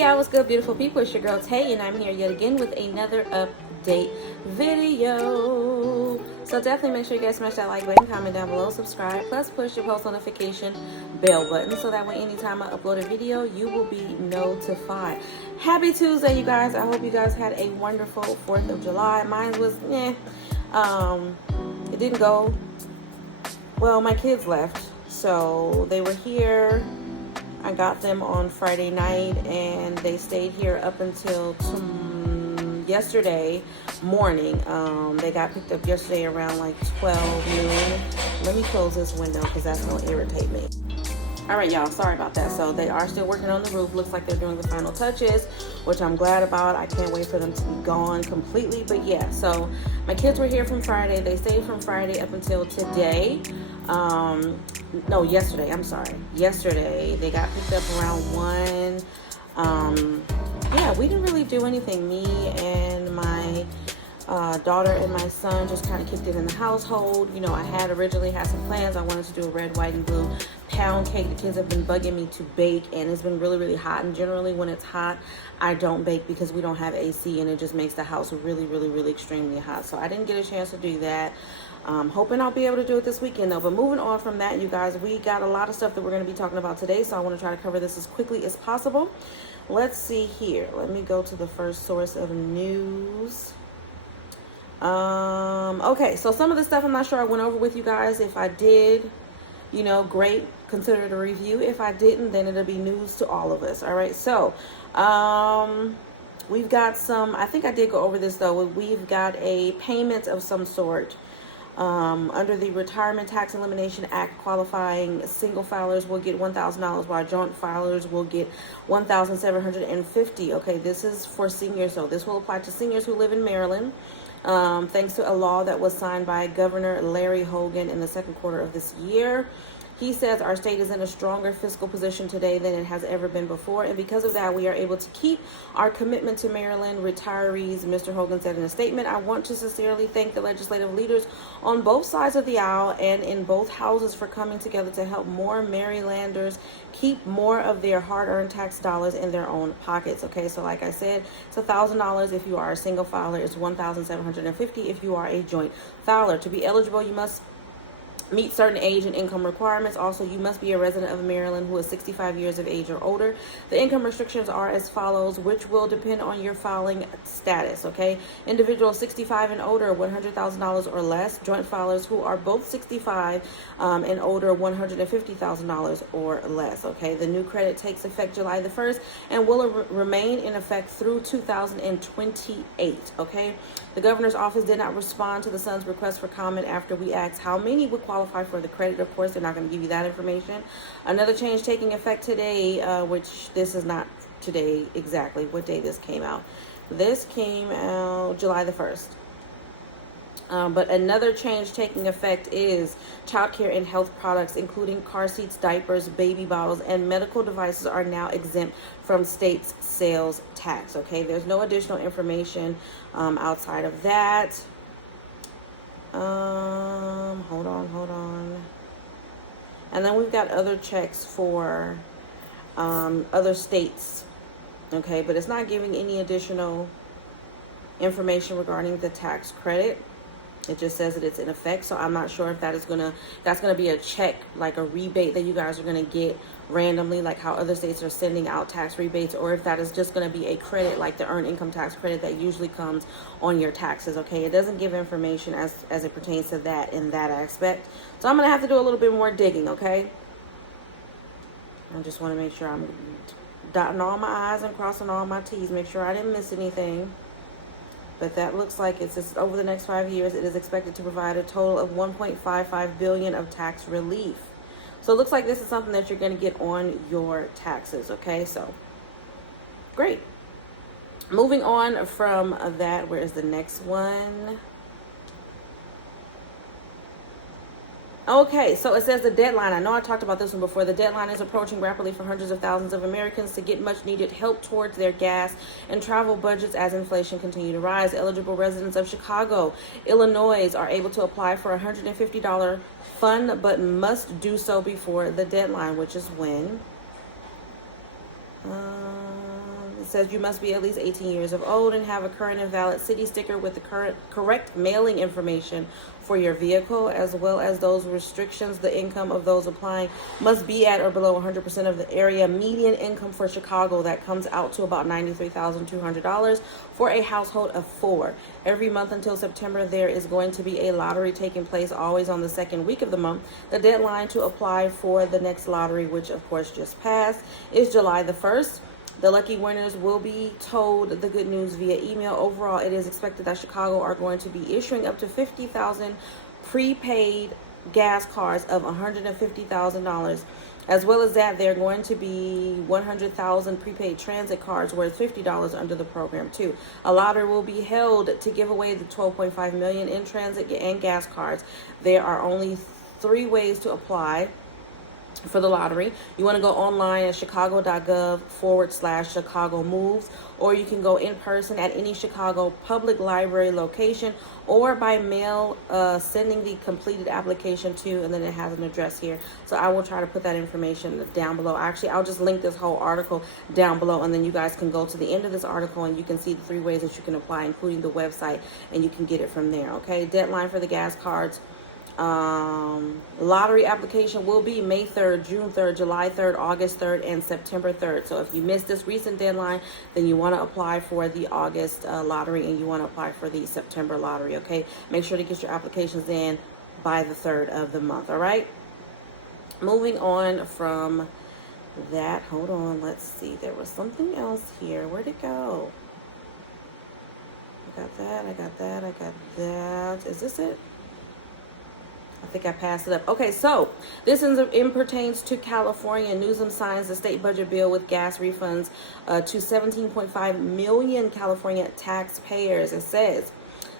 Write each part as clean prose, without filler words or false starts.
Hey y'all, what's good, beautiful people? It's your girl Tay, and I'm here yet again with another update video. So definitely make sure you guys smash that like button, comment down below, subscribe, plus push your post notification bell button so that way anytime I upload a video, you will be notified. Happy Tuesday, you guys. I hope you guys had a wonderful 4th of July. Mine was, it didn't go well. My kids left, so they were here. I got them on Friday night, and they stayed here up until yesterday morning. They got picked up yesterday around like 12 noon. Let me close this window because that's going to irritate me. All right, y'all, sorry about that. So they are still working on the roof. Looks like they're doing the final touches, which I'm glad about. I can't wait for them to be gone completely. But yeah, so my kids were here from Friday. They stayed from Friday up until today. No, yesterday. I'm sorry. Yesterday. They got picked up around 1. Yeah, we didn't really do anything. Me and my daughter and my son just kind of kicked it in the household. You know, I had originally had some plans. I wanted to do a red, white, and blue pound cake. The kids have been bugging me to bake, and it's been really, really hot. And generally when it's hot, I don't bake because we don't have AC, and it just makes the house really, really, really extremely hot. So I didn't get a chance to do that. Hoping I'll be able to do it this weekend though. But moving on from that, you guys, we got a lot of stuff that we're going to be talking about today, so I want to try to cover this as quickly as possible. Let's see here. Let me go to the first source of news. Okay, so some of the stuff I'm not sure I went over with you guys. If I did, you know, great, consider it a review. If I didn't, then it'll be news to all of us. All right, so we've got some, I think I did go over this though. We've got a payment of some sort. Under the Retirement Tax Elimination Act, qualifying single filers will get $1,000, while joint filers will get $1,750. Okay, this is for seniors, so this will apply to seniors who live in Maryland. Thanks to a law that was signed by Governor Larry Hogan in the second quarter of this year. He says our state is in a stronger fiscal position today than it has ever been before, and because of that, we are able to keep our commitment to Maryland retirees, Mr. Hogan said in a statement. I want to sincerely thank the legislative leaders on both sides of the aisle and in both houses for coming together to help more Marylanders keep more of their hard-earned tax dollars in their own pockets. Okay, so like I said, it's $1,000 if you are a single filer. It's $1,750 if you are a joint filer. To be eligible, you must meet certain age and income requirements. Also, you must be a resident of Maryland who is 65 years of age or older. The income restrictions are as follows, which will depend on your filing status. Okay, individuals 65 and older, $100,000 or less. Joint filers who are both 65 and older, $150,000 or less. Okay, the new credit takes effect July the 1st and will remain in effect through 2028. Okay, the governor's office did not respond to the Sun's request for comment after we asked how many would qualify for the credit. Of course, they're not going to give you that information. Another change taking effect today, which this is not today exactly what day this came out. This came out July the 1st. But another change taking effect is childcare and health products, including car seats, diapers, baby bottles, and medical devices are now exempt from state's sales tax. Okay, there's no additional information outside of that. Hold on. And then we've got other checks for other states. Okay, but it's not giving any additional information regarding the tax credit. It just says that it's in effect, so I'm not sure if that's gonna be a check, like a rebate that you guys are gonna get randomly, like how other states are sending out tax rebates, or if that is just gonna be a credit like the earned income tax credit that usually comes on your taxes. Okay, it doesn't give information as it pertains to that in that aspect, so I'm gonna have to do a little bit more digging. Okay, I just want to make sure I'm dotting all my I's and crossing all my T's, make sure I didn't miss anything. But that looks like it's just over the next 5 years, it is expected to provide a total of $1.55 billion of tax relief. So it looks like this is something that you're going to get on your taxes. Okay, so great. Moving on from that, where is the next one? Okay, so it says the deadline. I know I talked about this one before. The deadline is approaching rapidly for hundreds of thousands of Americans to get much needed help towards their gas and travel budgets as inflation continues to rise. Eligible residents of Chicago, Illinois are able to apply for a $150 fund, but must do so before the deadline, which is when? says you must be at least 18 years of old and have a current and valid city sticker with the correct mailing information for your vehicle, as well as those restrictions. The income of those applying must be at or below 100% of the area median income for Chicago. That comes out to about $93,200 for a household of 4. Every month until September, there is going to be a lottery taking place always on the second week of the month. The deadline to apply for the next lottery, which of course just passed, is July the 1st. The lucky winners will be told the good news via email. Overall, it is expected that Chicago are going to be issuing up to 50,000 prepaid gas cards of $150,000. As well as that, they're going to be 100,000 prepaid transit cards worth $50 under the program too. A lottery will be held to give away the $12.5 million in transit and gas cards. There are only 3 ways to apply for the lottery. You want to go online at chicago.gov/Chicago Moves, or you can go in person at any Chicago public library location, or by mail, sending the completed application to, and then it has an address here. So I will try to put that information down below. Actually, I'll just link this whole article down below, and then you guys can go to the end of this article and you can see the 3 ways that you can apply, including the website, and you can get it from there. Okay, deadline for the gas cards. Lottery application will be May 3rd, June 3rd, July 3rd, August 3rd, and September 3rd. So if you missed this recent deadline, then you want to apply for the August lottery, and you want to apply for the September lottery. Okay, make sure to get your applications in by the 3rd of the month. All right, moving on from that, hold on, let's see, there was something else here. Where'd it go? I got that, I got that, I got that. Is this it? I think I passed it up. Okay, so this pertains to California. Newsom signs the state budget bill with gas refunds to 17.5 million California taxpayers. It says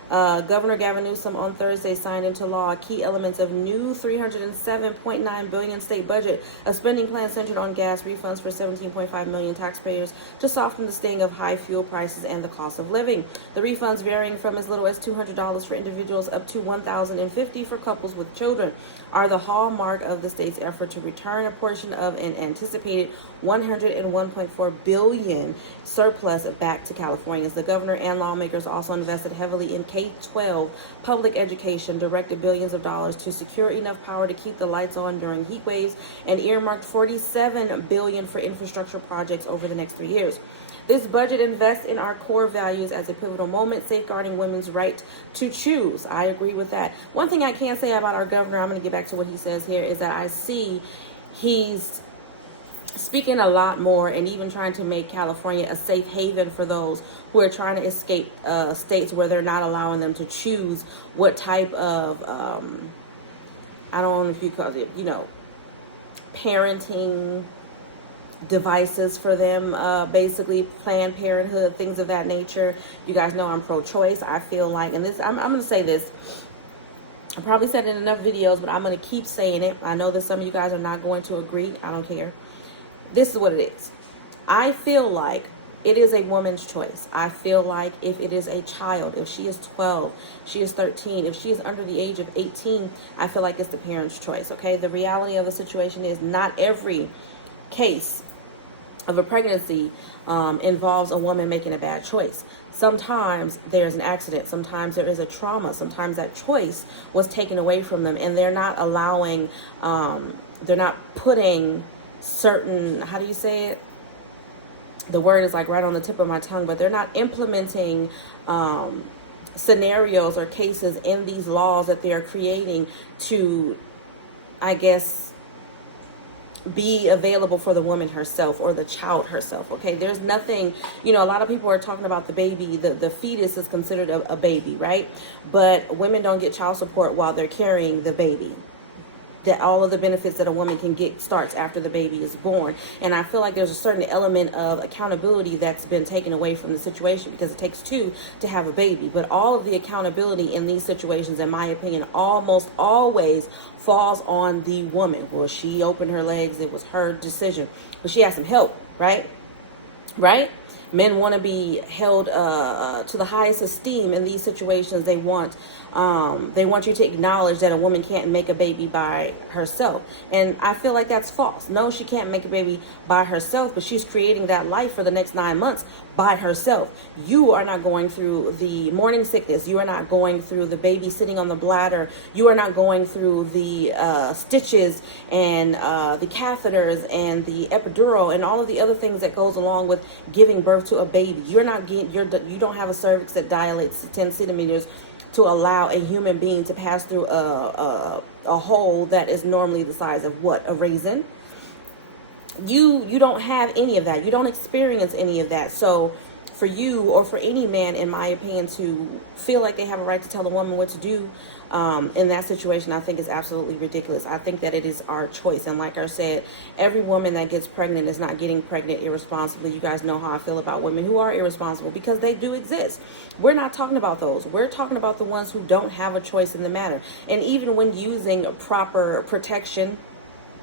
Governor Gavin Newsom on Thursday signed into law key elements of new $307.9 billion state budget, a spending plan centered on gas refunds for 17.5 million taxpayers to soften the sting of high fuel prices and the cost of living. The refunds varying from as little as $200 for individuals up to $1,050 for couples with children are the hallmark of the state's effort to return a portion of an anticipated $101.4 billion surplus back to Californians. The governor and lawmakers also invested heavily in K-12 public education, directed billions of dollars to secure enough power to keep the lights on during heat waves, and earmarked $47 billion for infrastructure projects over the next 3 years. This budget invests in our core values as a pivotal moment, safeguarding women's right to choose. I agree with that. One thing I can say about our governor, I'm going to get back to what he says here, is that I see he's speaking a lot more and even trying to make California a safe haven for those who are trying to escape states where they're not allowing them to choose what type of, I don't know if you call it, parenting devices for them, basically Planned Parenthood, things of that nature. You guys know I'm pro-choice. I feel like, and this, I'm going to say this, I probably said it in enough videos, but I'm going to keep saying it. I know that some of you guys are not going to agree. I don't care. This is what it is. I feel like it is a woman's choice. I feel like if it is a child, if she is 12, she is 13, if she is under the age of 18, I feel like it's the parent's choice, okay? The reality of the situation is not every case of a pregnancy involves a woman making a bad choice. Sometimes there's an accident. Sometimes there is a trauma. Sometimes that choice was taken away from them, and they're not allowing, they're not putting certain, how do you say it? The word is like right on the tip of my tongue, but they're not implementing scenarios or cases in these laws that they are creating to, I guess, be available for the woman herself or the child herself. Okay, there's nothing, a lot of people are talking about the baby, the fetus is considered a baby, right? But women don't get child support while they're carrying the baby. That all of the benefits that a woman can get starts after the baby is born. And I feel like there's a certain element of accountability that's been taken away from the situation, because it takes 2 to have a baby. But all of the accountability in these situations, in my opinion, almost always falls on the woman. Well, she opened her legs. It was her decision. But she has some help, right? Right? Men want to be held to the highest esteem in these situations. They want They want you to acknowledge that a woman can't make a baby by herself. And I feel like that's false. No, she can't make a baby by herself, but she's creating that life for the next 9 months by herself. You are not going through the morning sickness. You are not going through the baby sitting on the bladder. You are not going through the stitches and the catheters and the epidural and all of the other things that goes along with giving birth to a baby. You don't have a cervix that dilates to 10 centimeters to allow a human being to pass through a hole that is normally the size of what? A raisin. You don't have any of that. You don't experience any of that. So for you or for any man, in my opinion, to feel like they have a right to tell a woman what to do in that situation, I think is absolutely ridiculous. I think that it is our choice. And like I said, every woman that gets pregnant is not getting pregnant irresponsibly. You guys know how I feel about women who are irresponsible, because they do exist. We're not talking about those. We're talking about the ones who don't have a choice in the matter. And even when using proper protection,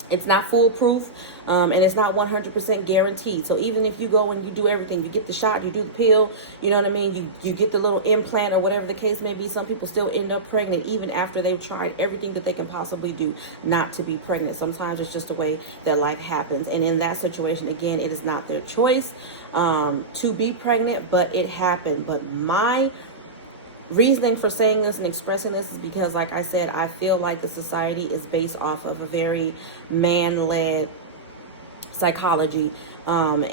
it's not foolproof, and it's not 100% guaranteed. So even if you go and you do everything, you get the shot, you do the pill, you know what I mean? You get the little implant or whatever the case may be. Some people still end up pregnant even after they've tried everything that they can possibly do not to be pregnant. Sometimes it's just the way that life happens. And in that situation, again, it is not their choice to be pregnant, but it happened. But my reasoning for saying this and expressing this is because, like I said, I feel like the society is based off of a very man-led psychology, and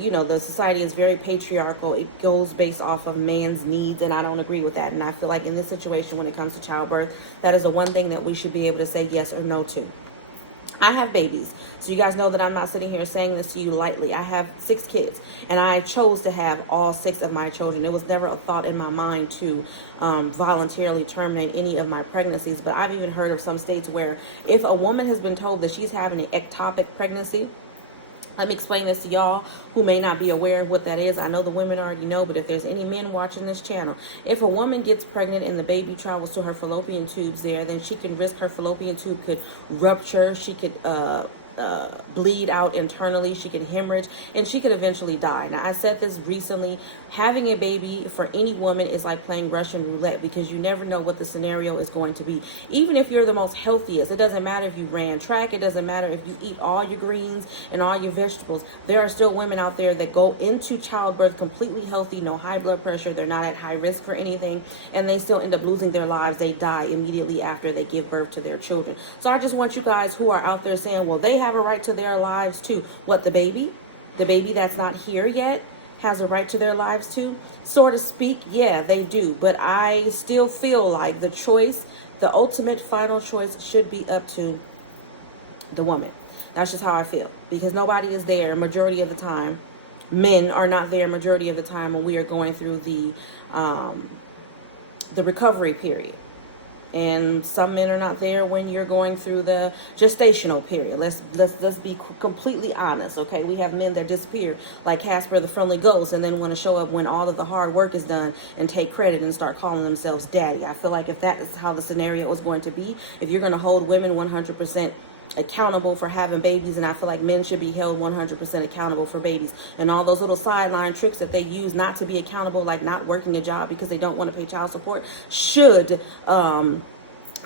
the society is very patriarchal. It goes based off of man's needs, and I don't agree with that. And I feel like in this situation, when it comes to childbirth, that is the one thing that we should be able to say yes or no to. I have babies, so you guys know that I'm not sitting here saying this to you lightly. I have 6 kids, and I chose to have all 6 of my children. It was never a thought in my mind to voluntarily terminate any of my pregnancies, but I've even heard of some states where if a woman has been told that she's having an ectopic pregnancy, let me explain this to y'all who may not be aware of what that is. I know the women already know, but if there's any men watching this channel, if a woman gets pregnant and the baby travels to her fallopian tubes there, then she can risk her fallopian tube could rupture. She could bleed out internally. She could hemorrhage, and she could eventually die. Now, I said this recently. Having a baby for any woman is like playing Russian roulette, because you never know what the scenario is going to be. Even if you're the most healthiest, it doesn't matter if you ran track, it doesn't matter if you eat all your greens and all your vegetables. There are still women out there that go into childbirth completely healthy, no high blood pressure, they're not at high risk for anything, and they still end up losing their lives. They die immediately after they give birth to their children. So I just want you guys who are out there saying, well, they have a right to their lives too. What, the baby that's not here yet has a right to their lives too, so to speak? Yeah, they do. But I still feel like the choice, the ultimate final choice, should be up to the woman. That's just how I feel, because nobody is there majority of the time. Men are not there majority of the time when we are going through the recovery period. And some men are not there when you're going through the gestational period. Let's be completely honest, okay? We have men that disappear like Casper the Friendly Ghost, and then want to show up when all of the hard work is done and take credit and start calling themselves daddy. I feel like if that is how the scenario is going to be, if you're going to hold women 100% accountable for having babies, and I feel like men should be held 100% accountable for babies, and all those little sideline tricks that they use not to be accountable, like not working a job because they don't want to pay child support, should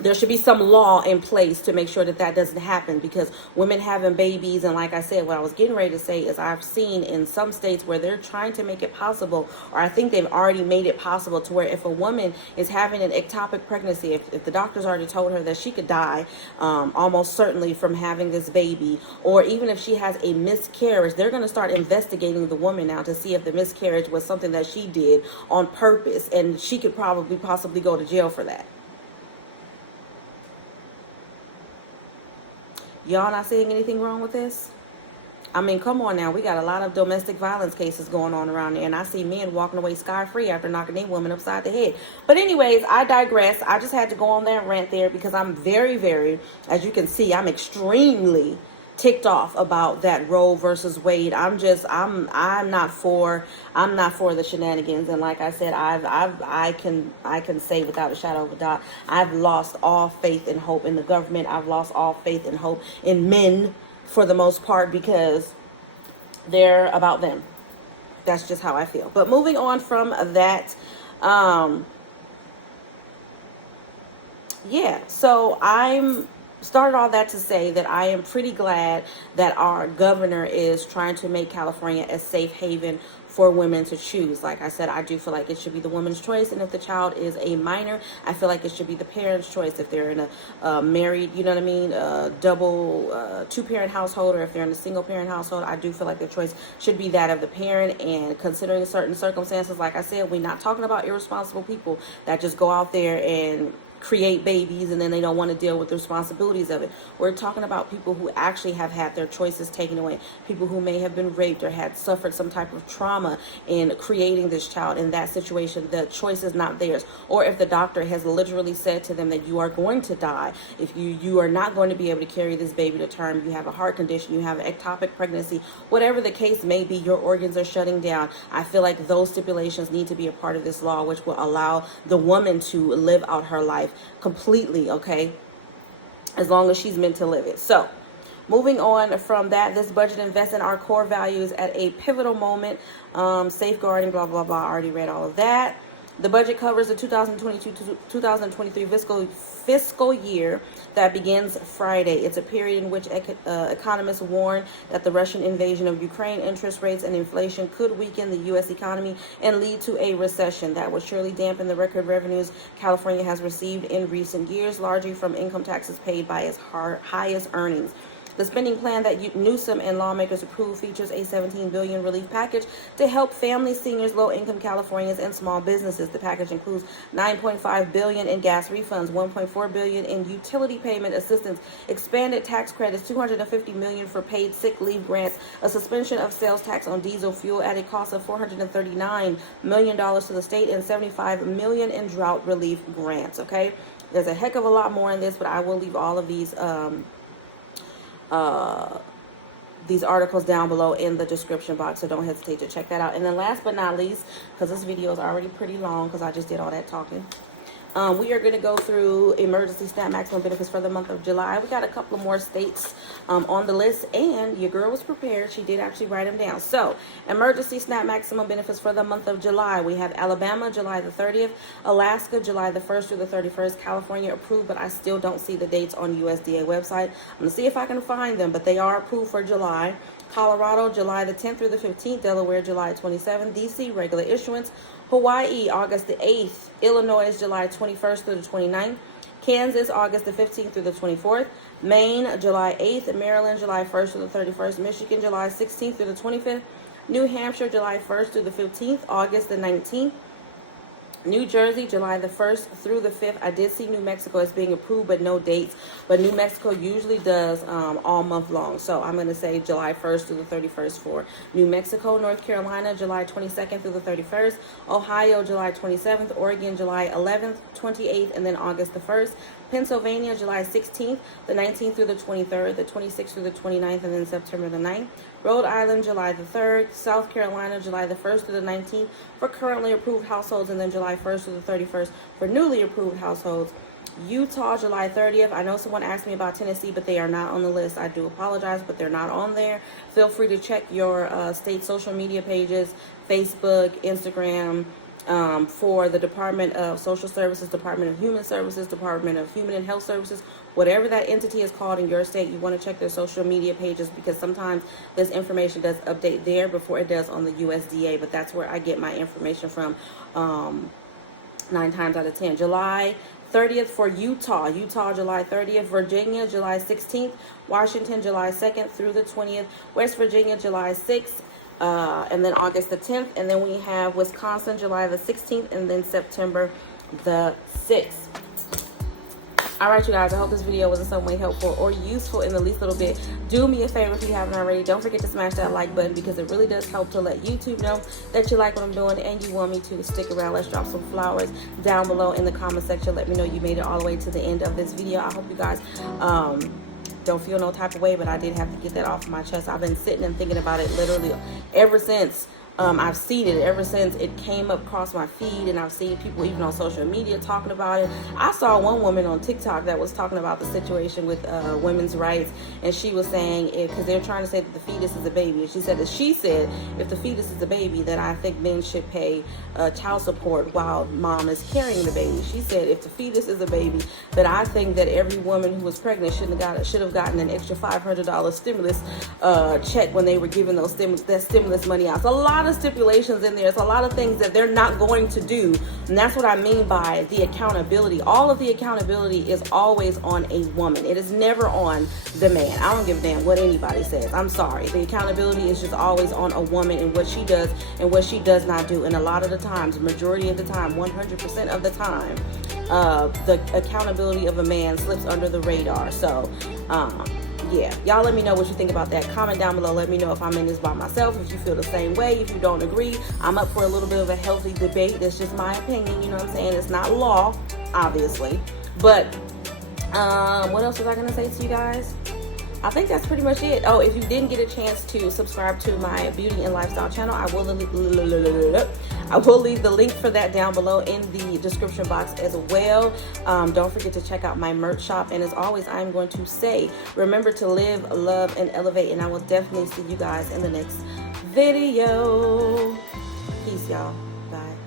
there should be some law in place to make sure that that doesn't happen, because women having babies, and like I said, what I was getting ready to say is I've seen in some states where they're trying to make it possible, or I think they've already made it possible, to where if a woman is having an ectopic pregnancy, if the doctor's already told her that she could die almost certainly from having this baby, or even if she has a miscarriage, they're going to start investigating the woman now to see if the miscarriage was something that she did on purpose, and she could possibly go to jail for that. Y'all not seeing anything wrong with this? I mean, come on now. We got a lot of domestic violence cases going on around there, and I see men walking away scot-free after knocking their woman upside the head. But anyways, I digress. I just had to go on that rant there because I'm very, very, as you can see, I'm extremely ticked off about that Roe versus Wade. I'm not for the shenanigans. And like I said, I can say without a shadow of a doubt, I've lost all faith and hope in the government. I've lost all faith and hope in men for the most part, because they're about them. That's just how I feel. But moving on from that, Yeah, so I'm started all that to say that I am pretty glad that our governor is trying to make California a safe haven for women to choose. Like I said, I do feel like it should be the woman's choice, and if the child is a minor, I feel like it should be the parent's choice. If they're in a married, you know what I mean, double two-parent household, or if they're in a single-parent household, I do feel like the choice should be that of the parent. And considering certain circumstances, like I said, we're not talking about irresponsible people that just go out there and create babies and then they don't want to deal with the responsibilities of it. We're talking about people who actually have had their choices taken away, people who may have been raped or had suffered some type of trauma in creating this child. In that situation, the choice is not theirs. Or if the doctor has literally said to them that you are going to die, if you are not going to be able to carry this baby to term, you have a heart condition, you have an ectopic pregnancy, whatever the case may be, your organs are shutting down. I feel like those stipulations need to be a part of this law, which will allow the woman to live out her life completely, okay, as long as she's meant to live it. So moving on from that, this budget invests in our core values at a pivotal moment, safeguarding blah blah blah. I already read all of that. The budget covers the 2022-2023 fiscal year that begins Friday. It's a period in which economists warn that the Russian invasion of Ukraine, interest rates, and inflation could weaken the U.S. economy and lead to a recession that would surely dampen the record revenues California has received in recent years, largely from income taxes paid by its highest earnings. The spending plan that Newsom and lawmakers approved features a $17 billion relief package to help families, seniors, low-income Californians, and small businesses. The package includes $9.5 billion in gas refunds, $1.4 billion in utility payment assistance, expanded tax credits, $250 million for paid sick leave grants, a suspension of sales tax on diesel fuel at a cost of $439 million to the state, and $75 million in drought relief grants. Okay, there's a heck of a lot more in this, but I will leave all of these articles down below in the description box, so don't hesitate to check that out. And then last but not least, because this video is already pretty long because I just did all that talking, we are going to go through emergency SNAP maximum benefits for the month of July. We got a couple of more states on the list, and your girl was prepared. She did actually write them down. So, emergency SNAP maximum benefits for the month of July. We have Alabama, July the 30th, Alaska, July the 1st through the 31st, California approved, but I still don't see the dates on USDA website. I'm going to see if I can find them, but they are approved for July. Colorado, July the 10th through the 15th, Delaware, July 27th, DC, regular issuance, Hawaii, August the 8th, Illinois, July 21st through the 29th, Kansas, August the 15th through the 24th, Maine, July 8th, Maryland, July 1st through the 31st, Michigan, July 16th through the 25th, New Hampshire, July 1st through the 15th, August the 19th, New Jersey, July the 1st through the 5th. I did see New Mexico as being approved, but no dates. But New Mexico usually does all month long. So I'm going to say July 1st through the 31st for New Mexico. North Carolina, July 22nd through the 31st. Ohio, July 27th. Oregon, July 11th, 28th, and then August the 1st. Pennsylvania, July 16th, the 19th through the 23rd, the 26th through the 29th, and then September the 9th. Rhode Island, July the 3rd. South Carolina, July the 1st through the 19th for currently approved households, and then July 1st through the 31st for newly approved households. Utah, July 30th. I know someone asked me about Tennessee, but they are not on the list. I do apologize, but they're not on there. Feel free to check your state social media pages, Facebook, Instagram, for the Department of Social Services, Department of Human Services, Department of Human and Health Services, whatever that entity is called in your state. You want to check their social media pages because sometimes this information does update there before it does on the USDA, but that's where I get my information from 9 times out of 10. July 30th for Utah, July 30th, Virginia, July 16th, Washington, July 2nd through the 20th, West Virginia, July 6th, and then August the 10th, and then we have Wisconsin, July the 16th, and then September the 6th. All right, you guys, I hope this video was in some way helpful or useful in the least little bit. Do me a favor if you haven't already. Don't forget to smash that like button because it really does help to let YouTube know that you like what I'm doing and you want me to stick around. Let's drop some flowers down below in the comment section. Let me know you made it all the way to the end of this video. I hope you guys don't feel no type of way, but I did have to get that off my chest. I've been sitting and thinking about it literally ever since I've seen it ever since it came up across my feed, and I've seen people even on social media talking about it. I saw one woman on TikTok that was talking about the situation with women's rights, and she was saying, because they're trying to say that the fetus is a baby, and she said if the fetus is a baby, then I think men should pay child support while mom is carrying the baby. She said if the fetus is a baby, then I think that every woman who was pregnant should have gotten an extra $500 stimulus check when they were giving that stimulus money out. So a lot of stipulations in there. It's a lot of things that they're not going to do, and that's what I mean by the accountability. All of the accountability is always on a woman. It is never on the man. I don't give a damn what anybody says. I'm sorry. The accountability is just always on a woman and what she does and what she does not do. And a lot of the times, majority of the time, 100% of the time, the accountability of a man slips under the radar. So yeah, y'all let me know what you think about that. Comment down below. Let me know if I'm in this by myself, if you feel the same way, if you don't agree. I'm up for a little bit of a healthy debate. That's just my opinion, you know what I'm saying? It's not law, obviously. But what else was I gonna say to you guys? I think that's pretty much it. Oh, if you didn't get a chance to subscribe to my beauty and lifestyle channel, I will leave the link for that down below in the description box as well. Don't forget to check out my merch shop. And as always, I'm going to say, remember to live, love, and elevate. And I will definitely see you guys in the next video. Peace, y'all. Bye.